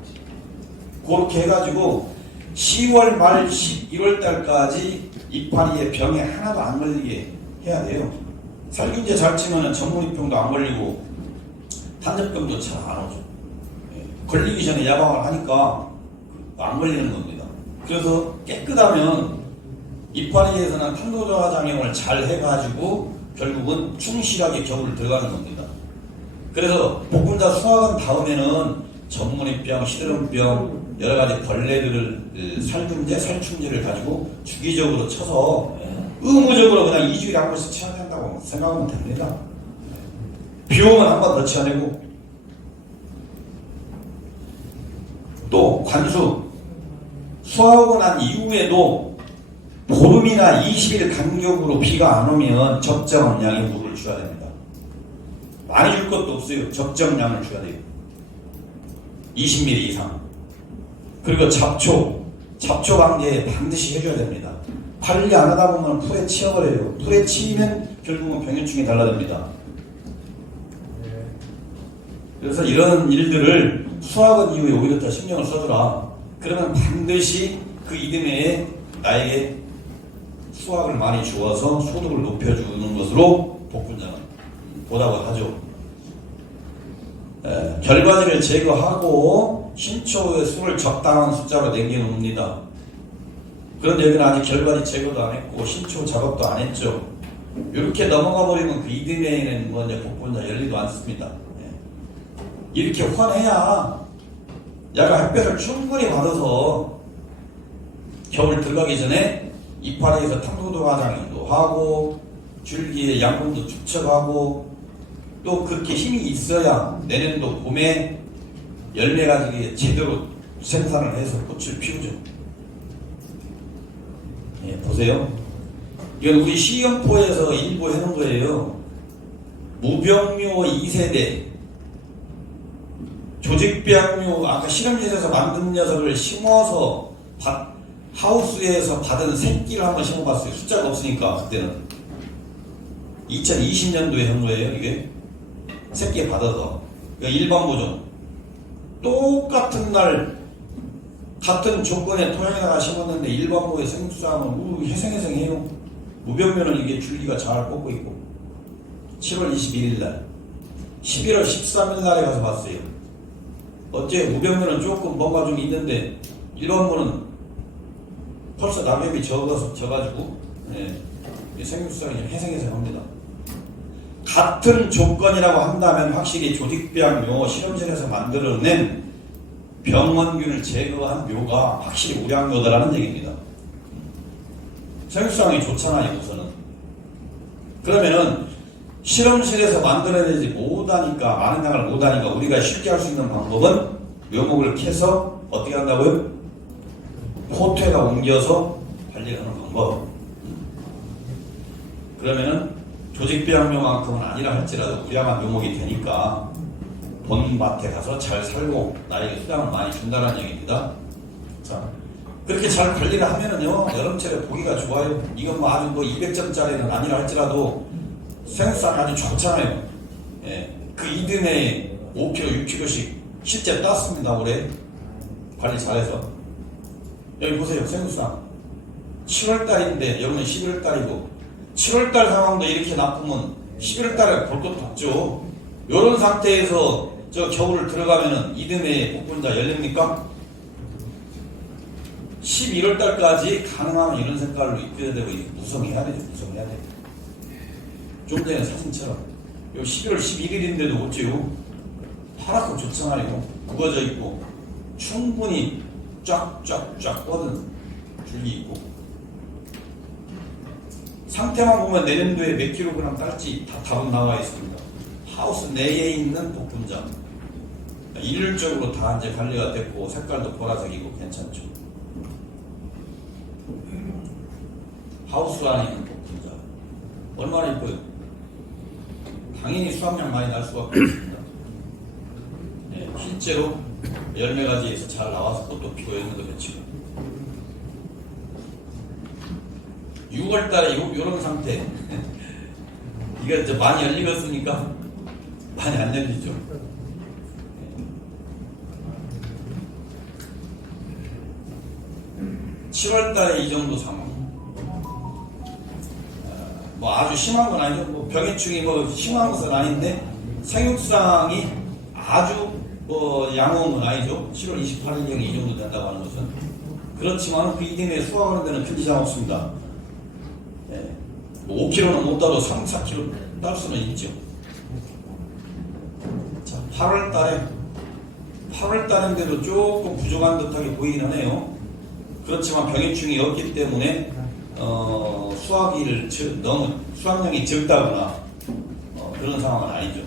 그렇게 해가지고 10월 말 11월 달까지 이파리에 병에 하나도 안 걸리게 해야 돼요. 살균제 잘 치면은 전문이병도 안 걸리고 탄저병도 잘 안 오죠. 걸리기 전에 예방을 하니까 안 걸리는 겁니다. 그래서 깨끗하면 이파리에서는 탄도저하 작용을 잘 해가지고 결국은 충실하게 겨울을 들어가는 겁니다. 그래서 복분자 수확한 다음에는 전문이병, 시드름병, 여러 가지 벌레들을 살균제, 살충제를 가지고 주기적으로 쳐서 의무적으로 그냥 2주일에 한 번씩 쳐야 된다고 생각하면 됩니다. 비 오면 한 번 더 쳐야 되고, 또 관수 수확하고 난 이후에도 보름이나 20일 간격으로 비가 안 오면 적정한 양의 물을 줘야 됩니다. 많이 줄 것도 없어요. 적정량을 줘야 돼요. 20ml 이상. 그리고 잡초 방제 반드시 해줘야 됩니다. 관리 안 하다 보면 풀에 치여버려요. 풀에 치이면 결국은 병해충이 달라듭니다. 그래서 이런 일들을 수확은 이후에 오히려 더 신경을 써주라. 그러면 반드시 그 이듬해에 나에게 수확을 많이 주어서 소득을 높여주는 것으로 복분자는 보답을 하죠. 결과지를 제거하고 신초의 수를 적당한 숫자로 남겨놓습니다. 그런데 여기는 아직 결과지 제거도 안 했고 신초 작업도 안 했죠. 이렇게 넘어가 버리면 그 이듬해에는 뭐 이제 복분자 열리도 않습니다. 이렇게 환해야 야가 햇볕을 충분히 받아서 겨울 들어가기 전에 이파리에서 탄도저하 작용도 하고 줄기에 양분도 축적하고, 또 그렇게 힘이 있어야 내년도 봄에 열매 가지고 제대로 생산을 해서 꽃을 피우죠. 보세요. 이건 우리 시험포에서 일부 해놓은 거예요. 무병묘 2세대 조직배양묘 아까 실험실에서 만든 녀석을 심어서 하우스에서 받은 새끼를 한번 심어봤어요. 숫자가 없으니까 그때는 2020년도에 한 거예요. 이게 새끼 받아서 일반 모종 똑같은 날 같은 조건의 토양에다가 심었는데 일반모의 생수함은 해생해요. 무병묘는 이게 줄기가 잘 뻗고 있고 7월 21일 날 11월 13일 날에 가서 봤어요. 어째 무병묘는 조금 뭔가 좀 있는데 일반모는 벌써 낙엽이 져가지고 생육수상이 좀 해생합니다. 같은 조건이라고 한다면 확실히 조직배양묘 실험실에서 만들어낸 병원균을 제거한 묘가 확실히 우량묘다라는 얘기입니다. 생육수상이 좋잖아요, 우선은. 그러면은 실험실에서 만들어내지 못하니까, 많은 양을 못하니까 우리가 쉽게 할 수 있는 방법은 묘목을 캐서 어떻게 한다고요? 포트에다 옮겨서 관리하는 방법. 그러면은 조직배양묘만큼은 아니라 할지라도 우량한 묘목이 되니까 본 밭에 가서 잘 살고 나에게 수량을 많이 준다는 얘기입니다. 자, 그렇게 잘 관리를 하면은요, 여름철에 보기가 좋아요. 이건 뭐 아주 200점짜리는 아니라 할지라도 생수산이 아주 좋잖아요. 그 이듬해 5kg, 6kg씩 실제 땄습니다, 올해. 관리 잘해서. 여기 보세요, 생수산. 7월달인데, 여기는 11월달이고, 7월달 상황도 이렇게 나쁘면 11월달에 볼 것도 없죠. 요런 상태에서 저 겨울을 들어가면은 이듬해 복분자 열립니까? 11월달까지 가능하면 이런 색깔로 입혀야 되고 무성해야 되죠. 무성해야 돼요. 좀 전에 사진처럼 요 11월 11일인데도 어째요? 파랗고 좋잖아요. 구겨져 있고 충분히 쫙쫙쫙 뻗은 줄기 있고 상태만 보면 내년도에 몇 킬로그램 딸지 다 답은 나와 있습니다. 하우스 내에 있는 복분자 일률적으로 다 이제 관리가 됐고 색깔도 보라색이고 괜찮죠. 하우스 안에 있는 복분자 얼마나 이뻐요. 당연히 수확량 많이 날 수밖에 없습니다. 실제로 열매가지에서 잘 나와서 꽃도 피고 열매도 맺히고 6월달에 요런 상태 이게 이제 많이 열리겠으니까 많이 안 열리죠. 7월달에 이 정도 상황. 뭐 아주 심한 건 아니죠. 뭐 병해충이 뭐 심한 것은 아닌데 생육상이 아주 양호한 건 아니죠. 7월 28일경에 이 정도 된다고 하는 것은. 그렇지만 그 이듬해 수확하는 데는 큰 이상 없습니다. 5kg는 못 따도 3, 4kg 딸 수는 있죠. 자, 8월달인데도 조금 부족한 듯하게 보이긴 하네요. 그렇지만 병해충이 없기 때문에 너무 수확량이 적다거나 그런 상황은 아니죠.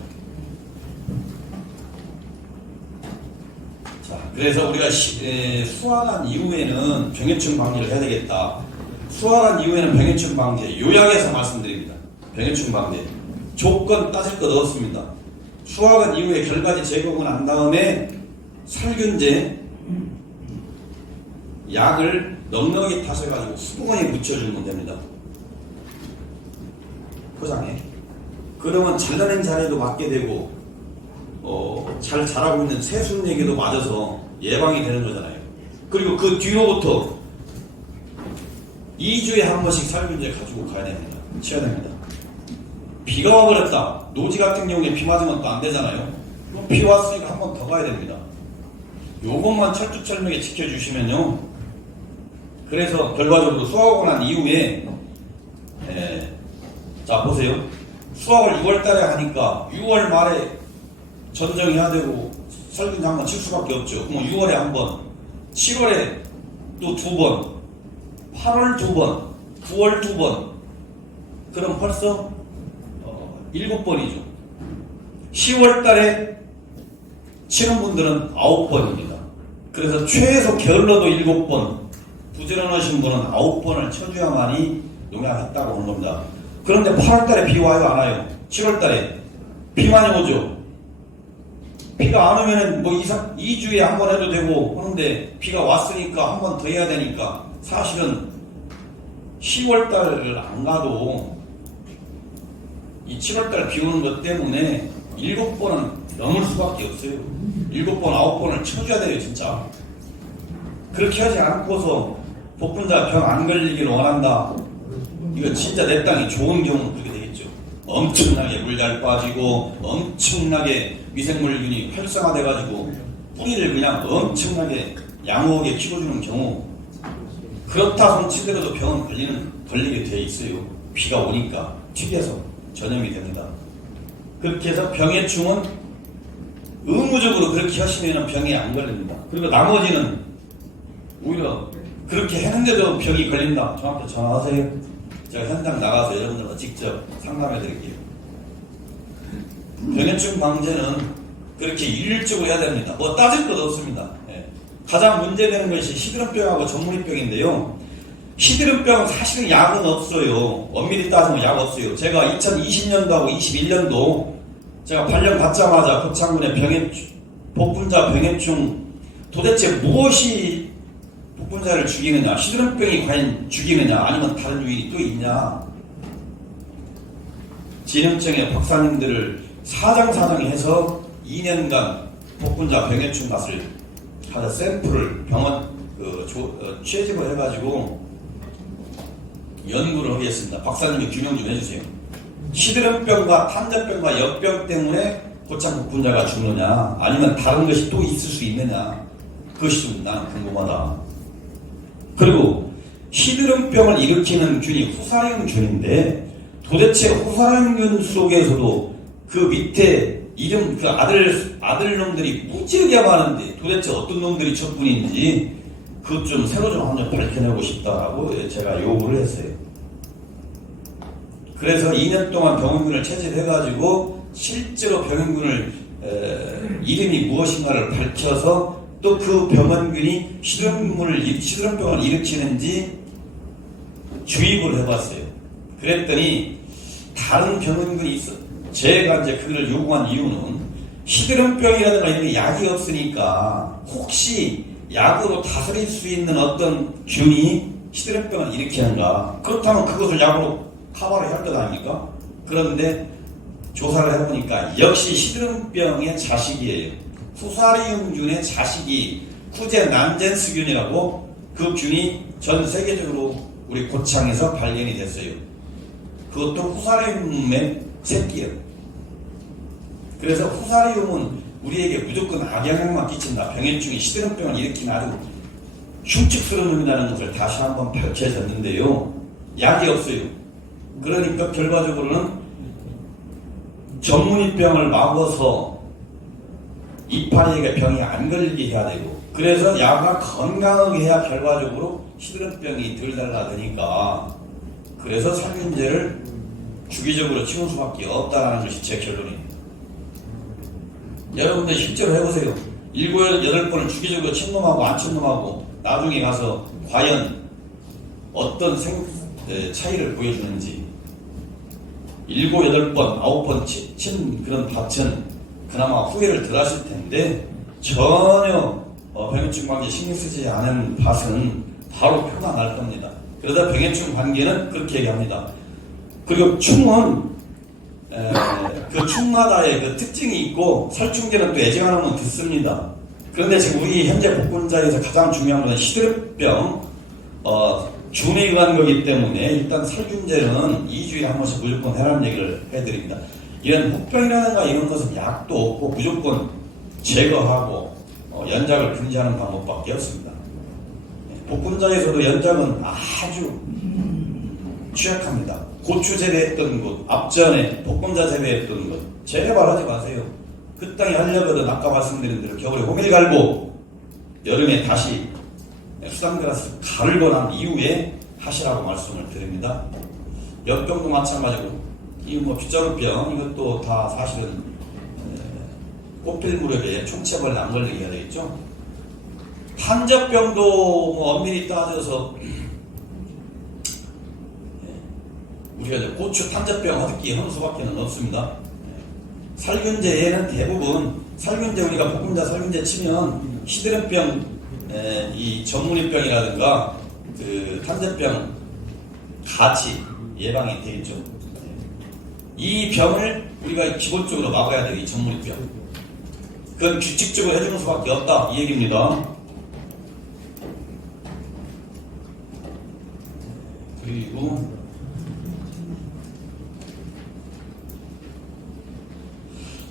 자, 그래서 우리가 수확한 이후에는 병해충 방지를 해야 되겠다. 수확한 이후에는 병해충 방지 요약해서 말씀드립니다. 병해충 방지 조건 따질 것 없습니다. 수확한 이후에 결과지 제거하고 난 다음에 살균제 약을 넉넉히 타셔가지고 수분에 묻혀주면 됩니다. 포장해. 그러면 잘라낸 자리에도 맞게 되고 잘 자라고 있는 새순에게도 맞아서 예방이 되는 거잖아요. 그리고 그 뒤로부터 2주에 한 번씩 살균제 가지고 가야 됩니다. 치워야 됩니다. 비가 와버렸다. 노지 같은 경우에 비 맞으면 또 안 되잖아요. 비 왔으니까 한 번 더 가야 됩니다. 요것만 철두철미하게 지켜주시면요. 그래서 결과적으로 수확하고 난 이후에 자 보세요. 수확을 6월달에 하니까 6월 말에 전정해야 되고 살균제 한 번 칠 수밖에 없죠. 그럼 6월에 한 번, 7월에 또 2번, 8월 2번, 9월 2번. 그럼 벌써 7번이죠. 10월달에 치는 분들은 9번입니다. 그래서 최소 게을러도 7번, 부지런하신 분은 9번을 쳐줘야만이 농약했다고 하는 겁니다. 그런데 8월달에 비 와요, 안 와요? 7월달에 비 많이 오죠. 비가 안 오면은 뭐 2주에 한 번 해도 되고 하는데 비가 왔으니까 한 번 더 해야 되니까 사실은 10월달을 안 가도 이 7월달 비 오는 것 때문에 7번은 넘을 수밖에 없어요. 7번, 9번을 쳐줘야 돼요, 진짜. 그렇게 하지 않고서 복분자 병 안 걸리길 원한다. 이거 진짜 내 땅이 좋은 경우는 그렇게 되겠죠. 엄청나게 물 잘 빠지고 엄청나게 미생물균이 활성화돼가지고 뿌리를 그냥 엄청나게 양호하게 키워주는 경우, 그렇다 손치더라도 병은 걸리게 돼 있어요. 비가 오니까 튀겨서 전염이 됩니다. 그렇게 해서 병해충은 의무적으로 그렇게 하시면 병이 안 걸립니다. 그리고 나머지는 오히려 그렇게 했는데도 병이 걸린다. 저한테 전화하세요. 제가 현장 나가서 여러분들과 직접 상담해 드릴게요. 병해충 방제는 그렇게 일률적으로 해야 됩니다. 뭐 따질 것 없습니다. 예. 가장 문제되는 것이 시드름병하고 전문의병인데요. 시드름병은 사실은 약은 없어요. 엄밀히 따지면 약 없어요. 제가 2020년도하고 21년도 제가 발령 받자마자 고창군의 복분자 병해충 도대체 무엇이 복분자를 죽이느냐, 시드름병이 과연 죽이느냐, 아니면 다른 요인이 또 있냐, 진흥청의 박사님들을 사장해서 2년간 복분자 병해충 맛을 하다 샘플을 병원 취해집을 해가지고 연구를 하겠습니다. 박사님이 규명 좀 해주세요. 시드름병과 탄저병과 역병 때문에 고창 복분자가 죽느냐, 아니면 다른 것이 또 있을 수 있느냐, 그것이 좀 나는 궁금하다. 그리고 시드름병을 일으키는 균이 후사령균인데 도대체 후사령균 속에서도 그 밑에 이름 그 아들놈들이 무지하게 많은데 도대체 어떤 놈들이 적군인지 그것 좀 새로 좀 한번 밝혀내고 싶다라고 제가 요구를 했어요. 그래서 2년 동안 병원군을 채집해가지고 실제로 병원군을 이름이 무엇인가를 밝혀서 또 그 병원균이 시드름병을 일으키는지 주입을 해봤어요. 그랬더니 다른 병원균이 있어. 제가 이제 그걸 요구한 이유는 시드름병이라든가 이런 게 약이 없으니까 혹시 약으로 다스릴 수 있는 어떤 균이 시드름병을 일으키는가. 그렇다면 그것을 약으로 커버를 해야 할 것 아닙니까? 그런데 조사를 해보니까 역시 시드름병의 자식이에요. 후사리움균의 자식이 쿠제난젠스균이라고 그 균이 전 세계적으로 우리 고창에서 발견이 됐어요. 그것도 후사리움의 새끼예요. 그래서 후사리움은 우리에게 무조건 악영향만 끼친다. 병해충이 시드름병을 일으키는 아주 흉측스러운 놈이라는 것을 다시 한번 밝혀졌는데요. 약이 없어요. 그러니까 결과적으로는 전문의병을 막아서 이파리에게 병이 안 걸리게 해야 되고, 그래서 약을 건강하게 해야 결과적으로 시드름병이 덜 달라드니까, 그래서 살균제를 주기적으로 치울 수밖에 없다는 것이 제 결론입니다. 여러분들 실제로 해보세요. 7, 8번을 주기적으로 침놈하고 안 침놈하고 나중에 가서 과연 어떤 차이를 보여주는지. 7, 8번, 9번 친 그런 밭은 그나마 후회를 덜 하실 텐데, 전혀 병해충 방제 신경 쓰지 않은 밭은 바로 표가 날 겁니다. 그러다 병해충 관계는 그렇게 얘기합니다. 그리고 충은 그 충마다의 그 특징이 있고 살충제는 또 애정하는 듣습니다. 그런데 지금 우리 현재 복분자에서 가장 중요한 것은 시드름병 균에 의한 거기 때문에 일단 살균제는 2주일에 한 번씩 무조건 해라는 얘기를 해드립니다. 이런 혹병이라든가 이런 것은 약도 없고 무조건 제거하고 연작을 금지하는 방법밖에 없습니다. 복분자에서도 연작은 아주 취약합니다. 고추 재배했던 곳, 앞전에 복분자 재배했던 곳 제발 하지 마세요. 그 땅에 하려거든 아까 말씀드린 대로 겨울에 호밀 갈고 여름에 다시 수담그라스 가을고 난 이후에 하시라고 말씀을 드립니다. 역병도 마찬가지고 이 뭐 빗자루병 이것도 다 사실은 꽃필 무렵에 총체벌레 안 걸리게 해야 되겠죠. 탄저병도 뭐 엄밀히 따져서 우리가 이제 고추 탄저병 허드기 하는 수밖에 없습니다. 살균제에는 대부분 살균제 우리가 복분자 살균제 치면 시드름병 이 전문의병이라든가 그 탄저병 같이 예방이 되겠죠. 이 병을 우리가 기본적으로 막아야 돼요. 이 전문의병. 그건 규칙적으로 해주는 수밖에 없다 이 얘기입니다. 그리고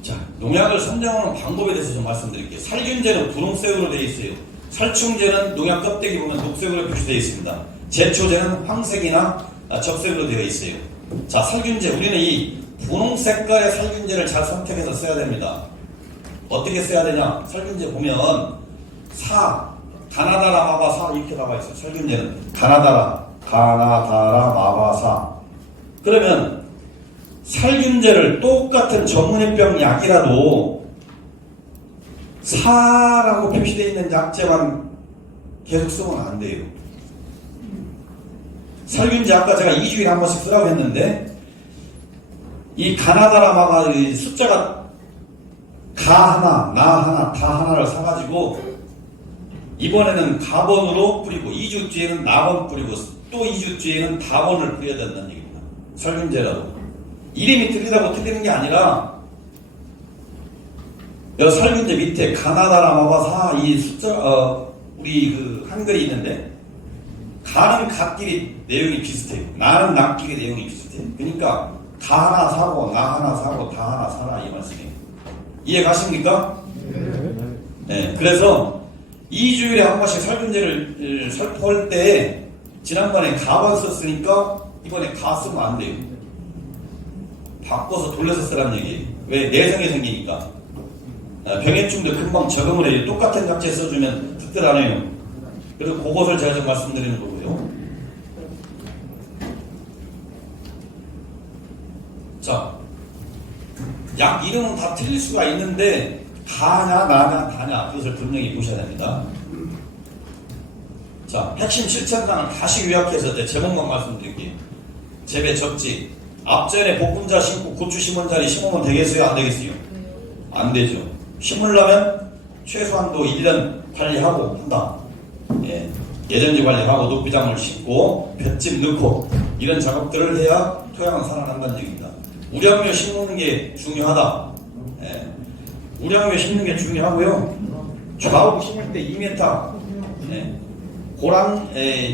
자, 농약을 선정하는 방법에 대해서 좀 말씀드릴게요. 살균제는 분홍색으로 되어 있어요. 살충제는 농약 껍데기 보면 녹색으로 표시되어 있습니다. 제초제는 황색이나 적색으로 되어 있어요. 자, 살균제 우리는 이 분홍 색깔의 살균제를 잘 선택해서 써야 됩니다. 어떻게 써야 되냐? 살균제 보면 가나다라 마바사 이렇게 나와 있어요. 살균제는 가나다라 마바사. 그러면 살균제를 똑같은 전문의병 약이라도 사라고 표시되어 있는 약제만 계속 쓰면 안 돼요. 살균제 아까 제가 2주일에 한 번씩 쓰라고 했는데 이 가나다라마가 숫자가 가 하나, 나 하나, 다 하나를 사가지고 이번에는 가번으로 뿌리고 2주 뒤에는 나번 뿌리고 또 2주 뒤에는 다번을 뿌려야 된다는 얘기입니다. 살균제라도 이름이 틀리다고 틀리는 게 아니라 여기 살균제 밑에 가나다라마바사 이 숫자 우리 그 한글이 있는데 가는 갓끼리 내용이 비슷해요. 나는 낫끼리 내용이 비슷해요. 그러니까 가 하나 사고 나 하나 사고 다 하나 사라 이 말씀이에요. 이해 가십니까? 네. 그래서 2주일에 한 번씩 살균제를 살포할 때 지난번에 가만 썼으니까 이번에 가 쓰면 안 돼요. 바꿔서 돌려서 쓰라는 얘기예요. 왜? 내성이 생기니까. 병해충도 금방 적응을 해요. 똑같은 약재 써주면 특별 안 해요. 그래서 그것을 제가 좀 말씀드리는 거고요. 자, 약 이름은 다 틀릴 수가 있는데 가냐 나냐 다냐 그것을 분명히 보셔야 됩니다. 자, 핵심 실천단을 다시 요약해서 제 제목만 말씀드릴게요. 재배 적지. 앞전에 복분자 심고 고추 심은 자리 심으면 되겠어요? 안 되겠어요? 안 되죠. 심으려면 최소한도 1년 관리하고 한다. 예전지 관리하고 녹비작물 심고 볏짚 넣고 이런 작업들을 해야 토양은 살아난다는 얘기입니다. 우량묘 심는 게 중요하다. 우량묘 심는 게 중요하고요. 좌우 심을 때 2m 고랑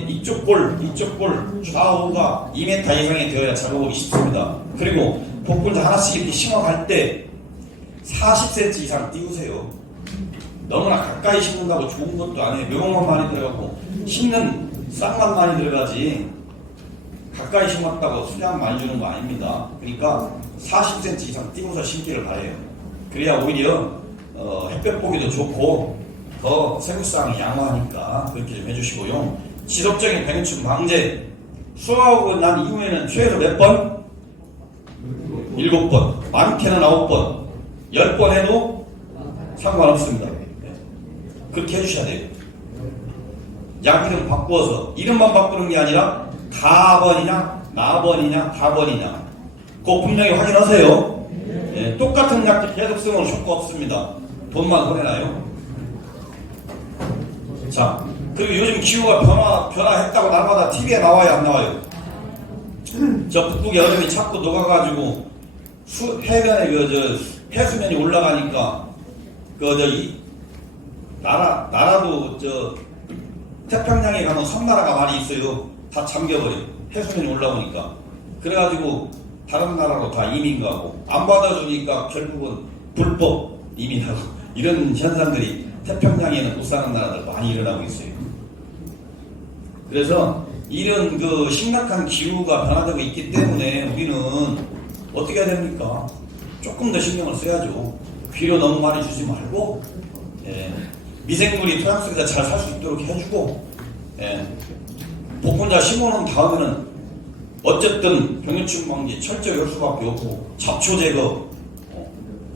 이쪽 볼 좌우가 2m 이상이 되어야 작업하기 쉽습니다. 그리고 복분자 하나씩 이렇게 심어갈 때 40cm 이상 띄우세요. 너무나 가까이 심는다고 좋은 것도 아니에요. 묘목만 많이 들어가고 심는 싹만 많이 들어가지 가까이 심었다고 수량 많이 주는 거 아닙니다. 그러니까 40cm 이상 띄워서 심기를 바래요. 그래야 오히려 햇볕 보기도 좋고 더 생육상이 양호하니까 그렇게 좀 해주시고요. 지속적인 병해충 방제 수확하고 난 이후에는 최소 몇 번? 7번, 많게는 9번, 10번 해도 상관없습니다. 그렇게 해주셔야 돼요. 약 이름 바꾸어서 이름만 바꾸는 게 아니라 가번이냐 나번이냐 다번이냐 그거 분명히 확인하세요. 똑같은 약들 계속 쓰면 효과 없습니다. 돈만 손해나요. 자, 그리고 요즘 기후가 변화했다고 날마다 TV에 나와요 안 나와요? 저 북극의 얼음이 자꾸 녹아가지고 해변에 해수면이 올라가니까 나라도 태평양에 가면 섬나라가 많이 있어요. 다 잠겨버려. 해수면이 올라오니까. 그래가지고 다른 나라로 다 이민 가고 안 받아주니까 결국은 불법 이민하고 이런 현상들이 태평양에는 못 사는 나라들 많이 일어나고 있어요. 그래서 이런 심각한 기후가 변화되고 있기 때문에 우리는 어떻게 해야 됩니까? 조금 더 신경을 써야죠. 비료 너무 많이 주지 말고 미생물이 토양 속에서 잘 살 수 있도록 해주고 복분자 심어놓은 다음에는 어쨌든 병해충 방지 철저히 할 수밖에 없고 잡초 제거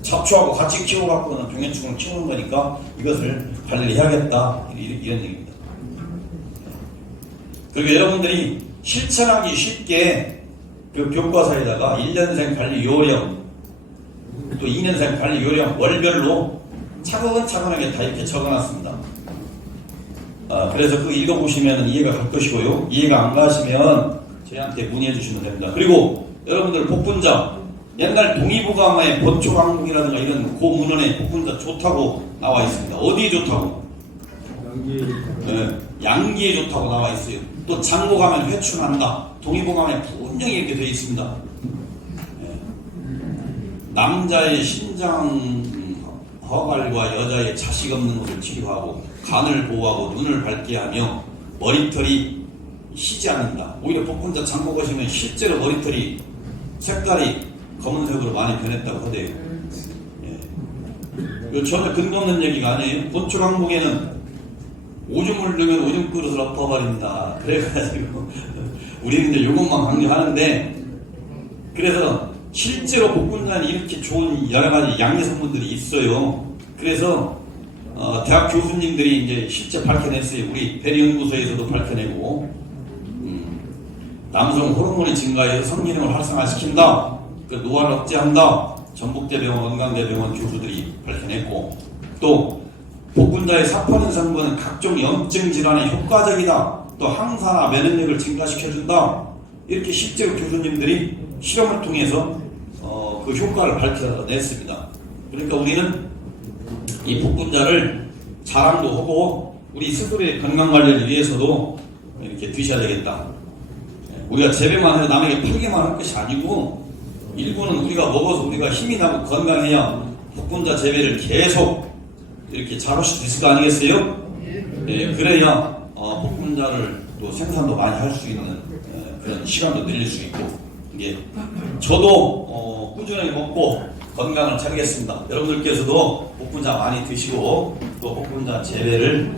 잡초하고 같이 키워갖고는 병해충을 키우는 거니까 이것을 관리를 해야겠다 이런 얘기입니다. 그리고 여러분들이 실천하기 쉽게 그 교과서에다가 1년생 관리 요령, 또 2년생 관리 요령 월별로 차근차근하게 다 이렇게 적어놨습니다. 그래서 그거 읽어보시면 이해가 갈 것이고요. 이해가 안 가시면 저희한테 문의해 주시면 됩니다. 그리고 여러분들 복분자, 옛날 동의보감의 본초강국이라든가 이런 고문헌에 복분자 좋다고 나와 있습니다. 어디에 좋다고? 양기에 좋다고 나와 있어요. 또 장고 가면 회춘한다. 동의보감에 분명히 이렇게 되어 있습니다. 남자의 신장 허갈과 여자의 자식 없는 것을 치료하고 간을 보호하고 눈을 밝게 하며 머리털이 희지 않는다. 오히려 복분자 장고 가시면 실제로 머리털이 색깔이 검은색으로 많이 변했다고 하대요. 이거 전혀 근거 없는 얘기가 아니에요. 본초강국에는 오줌을 넣으면 오줌 그릇을 엎어버린다. 그래가지고 우리는 이제 이것만 강조하는데, 그래서 실제로 복분자는 이렇게 좋은 여러 가지 양리 성분들이 있어요. 그래서 대학 교수님들이 이제 실제 밝혀냈어요. 우리 배리연구소에서도 밝혀내고, 남성 호르몬이 증가해서 성기능을 활성화시킨다. 그 노화를 억제한다. 전북대병원, 건강대병원 교수들이 밝혀냈고, 또 복분자의 사포닌 성분은 각종 염증 질환에 효과적이다. 또 항산화 면역력을 증가시켜준다. 이렇게 실제로 교수님들이 실험을 통해서 그 효과를 밝혀냈습니다. 그러니까 우리는 이 복분자를 자랑도 하고 우리 스스로의 건강 관리를 위해서도 이렇게 드셔야 되겠다. 우리가 재배만 해서 남에게 팔기만 할 것이 아니고, 일부는 우리가 먹어서 우리가 힘이 나고 건강해야 복분자 재배를 계속 이렇게 잘할 수 있을 거 아니겠어요? 네, 그래야 복분자를 또 생산도 많이 할 수 있는 그런 시간도 늘릴 수 있고, 이게 저도 꾸준하게 먹고 건강을 차리겠습니다. 여러분들께서도 복분자 많이 드시고 또 복분자 재배를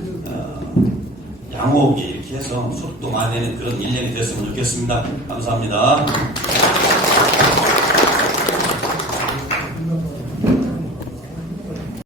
양호하게 이렇게 해서 수익도 많이 내는 그런 1년이 됐으면 좋겠습니다. 감사합니다.